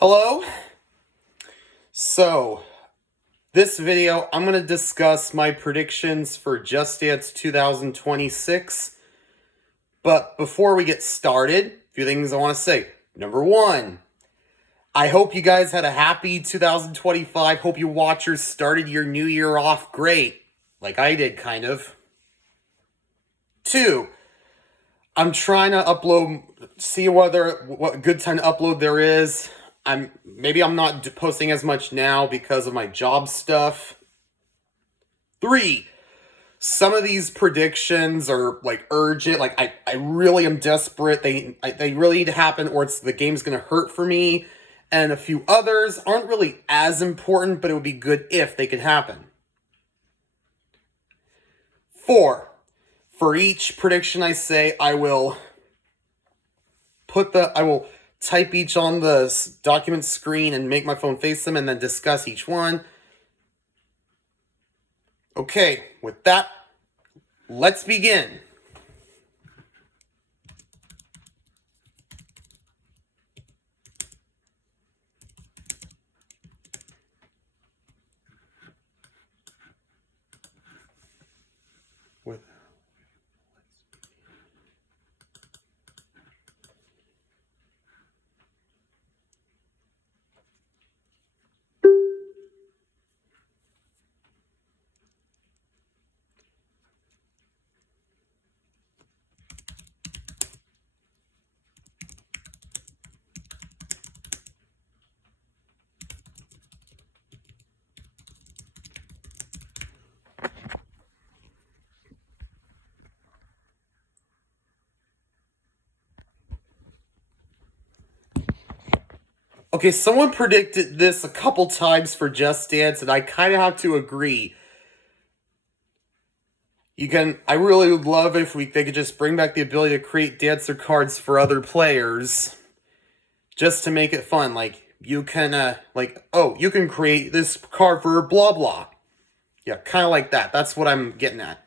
Hello. So, this video, I'm going to discuss my predictions for Just Dance 2026. But before we get started, a few things I want to say. Number one, I hope you guys had a happy 2025. Hope you watchers started your new year off great, like I did, kind of. Two, I'm trying to upload, see what good time to upload there is. Maybe I'm not posting as much now because of my job stuff. Three, some of these predictions are like urgent. Like I really am desperate. They really need to happen, or the game's gonna hurt for me. And a few others aren't really as important, but it would be good if they could happen. Four, for each prediction I say, I will type each on the document screen and make my phone face them and then discuss each one. Okay, with that, let's begin. Okay, someone predicted this a couple times for Just Dance, and I kind of have to agree. I really would love if they could just bring back the ability to create dancer cards for other players, just to make it fun. Like, you can, you can create this card for blah blah. Yeah, kind of like that. That's what I'm getting at.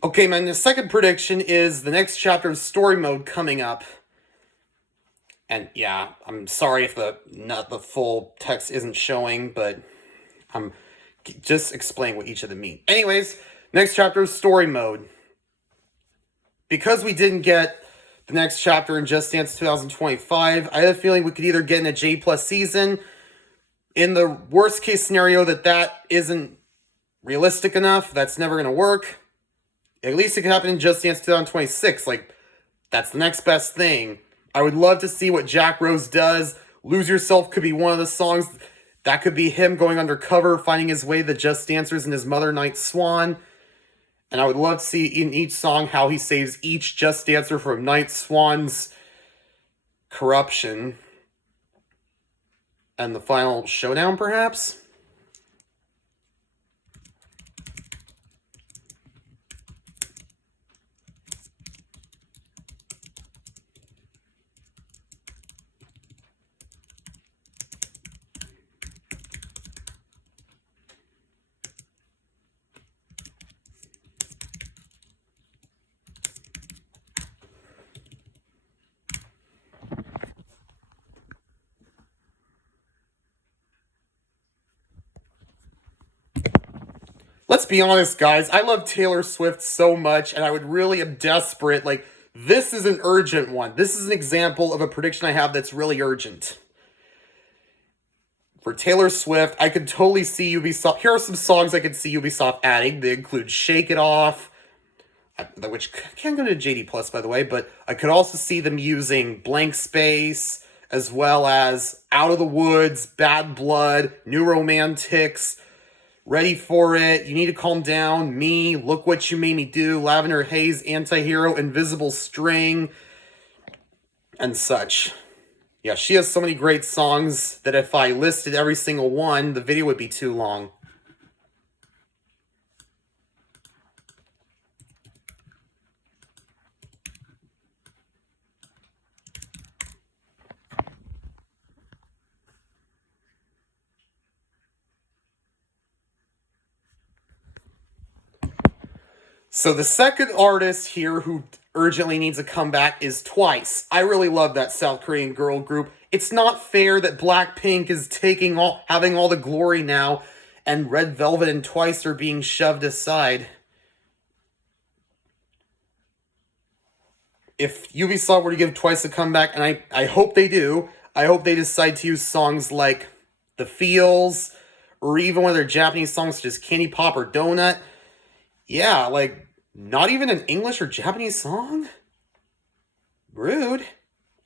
Okay, man, the second prediction is the next chapter of story mode coming up. And yeah, I'm sorry if the full text isn't showing, but I'm just explaining what each of them mean. Anyways, next chapter of story mode. Because we didn't get the next chapter in Just Dance 2025, I have a feeling we could either get in a J+ season. In the worst case scenario that isn't realistic enough, that's never going to work, at least it could happen in Just Dance 2026. Like, that's the next best thing. I would love to see what Jack Rose does. Lose Yourself could be one of the songs. That could be him going undercover, finding his way to the Just Dancers and his mother, Night Swan. And I would love to see in each song how he saves each Just Dancer from Night Swan's corruption. And the final showdown, perhaps? Let's be honest, guys. I love Taylor Swift so much, and I would really am desperate. Like, this is an urgent one. This is an example of a prediction I have that's really urgent. For Taylor Swift, I could totally see Ubisoft. Here are some songs I could see Ubisoft adding. They include Shake It Off, which can go to JD Plus, by the way, but I could also see them using Blank Space, as well as Out of the Woods, Bad Blood, New Romantics, Ready for It, You Need to Calm Down, Me, Look What You Made Me Do, Lavender Haze, Antihero, Invisible String, and such. Yeah, she has so many great songs that if I listed every single one, the video would be too long. So the second artist here who urgently needs a comeback is Twice. I really love that South Korean girl group. It's not fair that Blackpink is having all the glory now, and Red Velvet and Twice are being shoved aside. If Ubisoft were to give Twice a comeback, and I hope they do, I hope they decide to use songs like The Feels, or even one of their Japanese songs such as Candy Pop or Donut. Yeah, like, not even an English or Japanese song? Rude.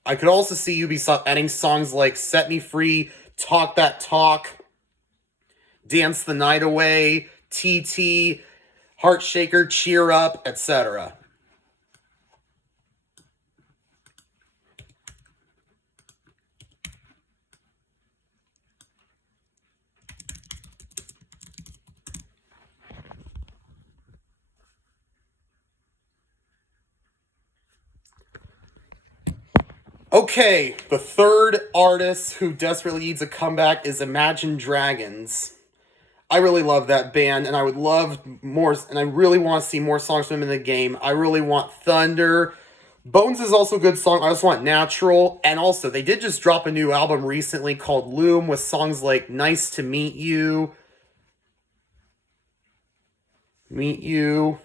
I could also see Ubisoft adding songs like Set Me Free, Talk That Talk, Dance the Night Away, TT, Heart Shaker, Cheer Up, etc. Okay, the third artist who desperately needs a comeback is Imagine Dragons. I really love that band, and I would love more, and I really want to see more songs from them in the game. I really want Thunder. Bones is also a good song. I just want Natural. And also, they did just drop a new album recently called Loom with songs like Nice to Meet You. Meet You.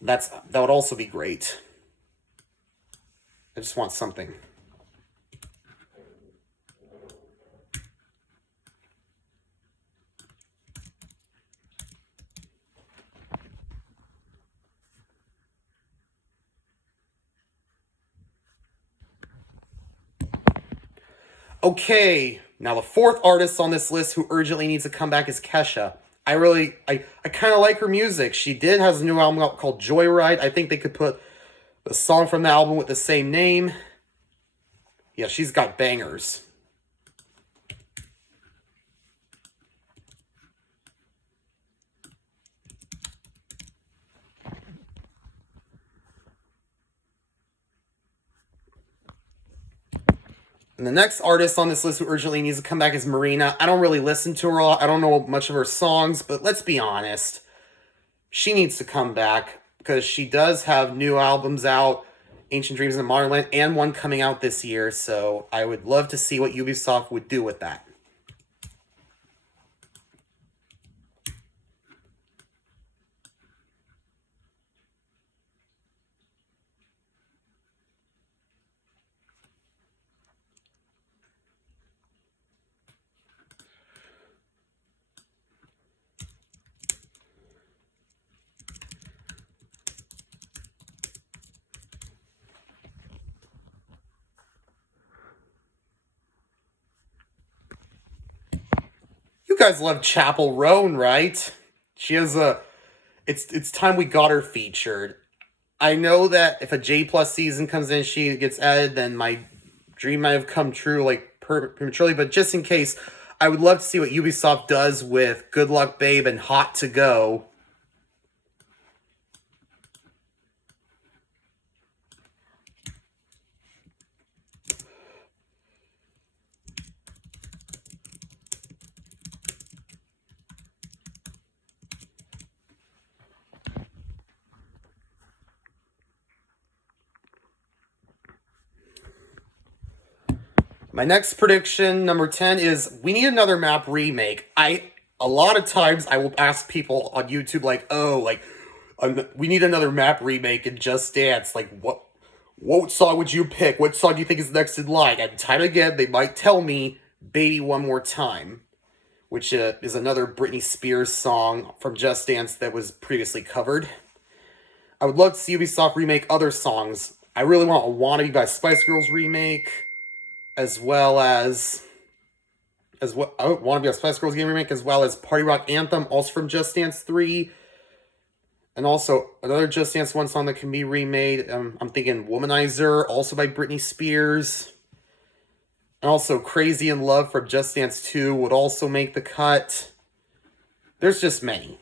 That would also be great. I just want something. Okay, now the fourth artist on this list who urgently needs a comeback is Kesha. I kind of like her music. She has a new album out called Joyride. I think they could put a song from the album with the same name. Yeah, she's got bangers. And the next artist on this list who urgently needs to come back is Marina. I don't really listen to her a lot. I don't know much of her songs, but let's be honest. She needs to come back because she does have new albums out, Ancient Dreams and Modern Land, and one coming out this year. So I would love to see what Ubisoft would do with that. You guys love Chapel Roan, right? She has a. It's time we got her featured. I know that if a J Plus season comes in, she gets added, then my dream might have come true like prematurely. But just in case, I would love to see what Ubisoft does with Good Luck Babe and Hot to Go. My next prediction, number 10, is we need another map remake. A lot of times I will ask people on YouTube like, "Oh, like we need another map remake in Just Dance. Like what song would you pick? What song do you think is next in line?" And time again, they might tell me "Baby One More Time," which is another Britney Spears song from Just Dance that was previously covered. I would love to see Ubisoft remake other songs. I really want a "Wanna Be" by Spice Girls remake, as well as what I want to be a Spice Girls game remake, as well as Party Rock Anthem, also from Just Dance 3, and also another Just Dance 1 song that can be remade. I'm thinking Womanizer, also by Britney Spears, and also Crazy in Love from Just Dance 2 would also make the cut. There's just many.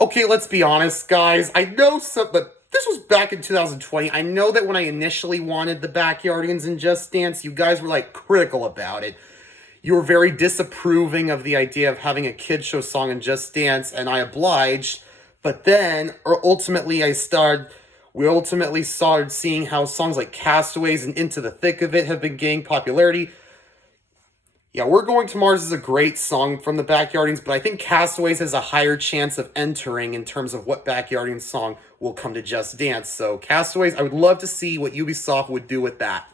Okay, let's be honest, guys. I know some, but this was back in 2020. I know that when I initially wanted the Backyardigans in Just Dance, you guys were like critical about it. You were very disapproving of the idea of having a kid show song in Just Dance, and I obliged. But then, we ultimately started seeing how songs like Castaways and Into the Thick of It have been gaining popularity. Yeah, We're Going to Mars is a great song from the Backyardigans, but I think Castaways has a higher chance of entering in terms of what Backyardigans song will come to Just Dance. So Castaways, I would love to see what Ubisoft would do with that.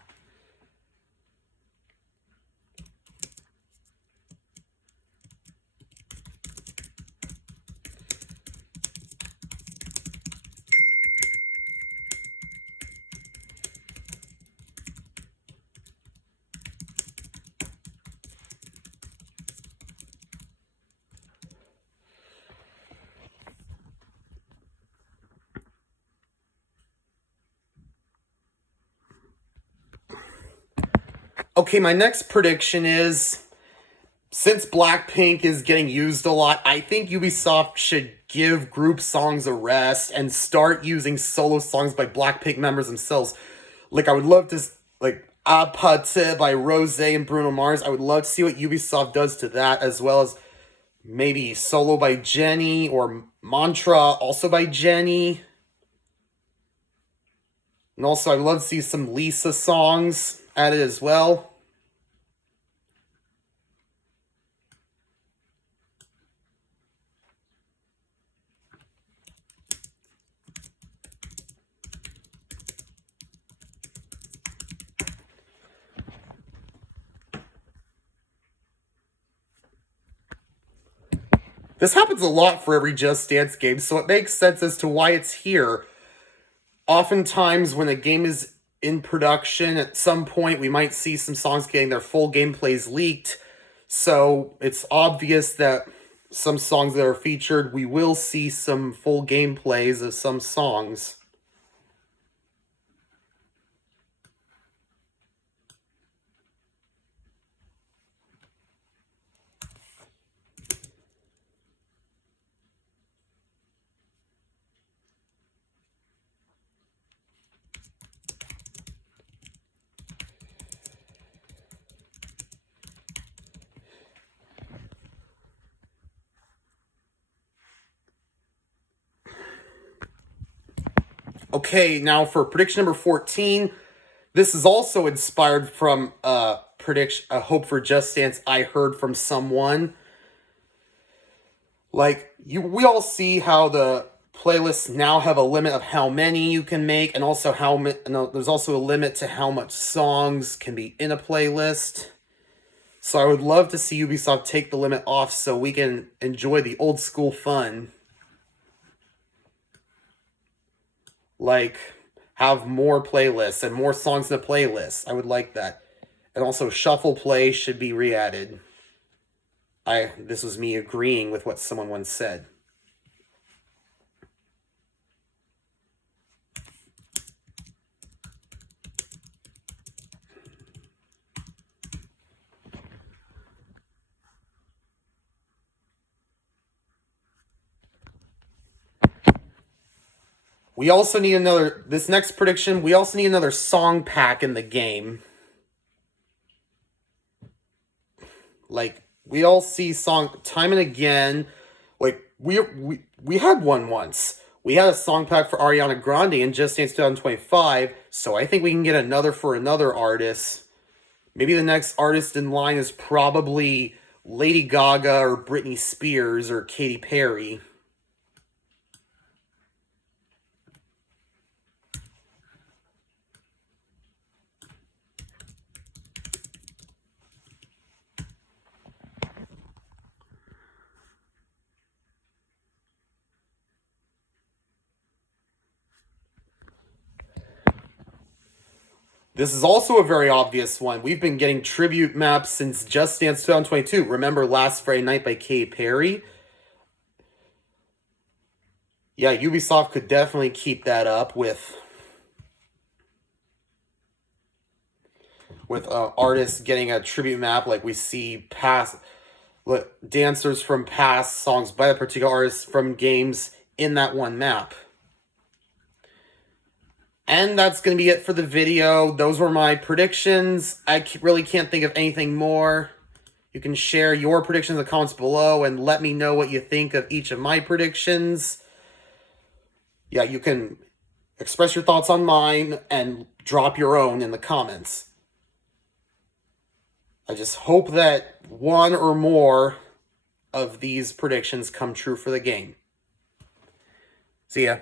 Okay, my next prediction is, since Blackpink is getting used a lot, I think Ubisoft should give group songs a rest and start using solo songs by Blackpink members themselves. Like, I would love to, like, Apate by Rose and Bruno Mars. I would love to see what Ubisoft does to that, as well as maybe Solo by Jennie or Mantra also by Jennie. And also, I'd love to see some Lisa songs added as well. This happens a lot for every Just Dance game, so it makes sense as to why it's here. Oftentimes, when a game is in production, at some point we might see some songs getting their full gameplays leaked. So it's obvious that some songs that are featured, we will see some full gameplays of some songs. Okay, now for prediction number 14, this is also inspired from a hope for Just Dance I heard from someone. Like, we all see how the playlists now have a limit of how many you can make, and also there's also a limit to how much songs can be in a playlist. So I would love to see Ubisoft take the limit off so we can enjoy the old school fun. Like, have more playlists and more songs in the playlist. I would like that. And also, shuffle play should be re-added. This was me agreeing with what someone once said. We also need this next prediction, we also need another song pack in the game. Like, we all see song time and again. Like, we had one once. We had a song pack for Ariana Grande in Just Dance 2025, so I think we can get another for another artist. Maybe the next artist in line is probably Lady Gaga or Britney Spears or Katy Perry. This is also a very obvious one. We've been getting tribute maps since Just Dance 2022. Remember Last Friday Night by Katy Perry? Yeah, Ubisoft could definitely keep that up with artists getting a tribute map like we see past. dancers from past songs by the particular artist from games in that one map. And that's going to be it for the video. Those were my predictions. I really can't think of anything more. You can share your predictions in the comments below and let me know what you think of each of my predictions. Yeah, you can express your thoughts on mine and drop your own in the comments. I just hope that one or more of these predictions come true for the game. See ya.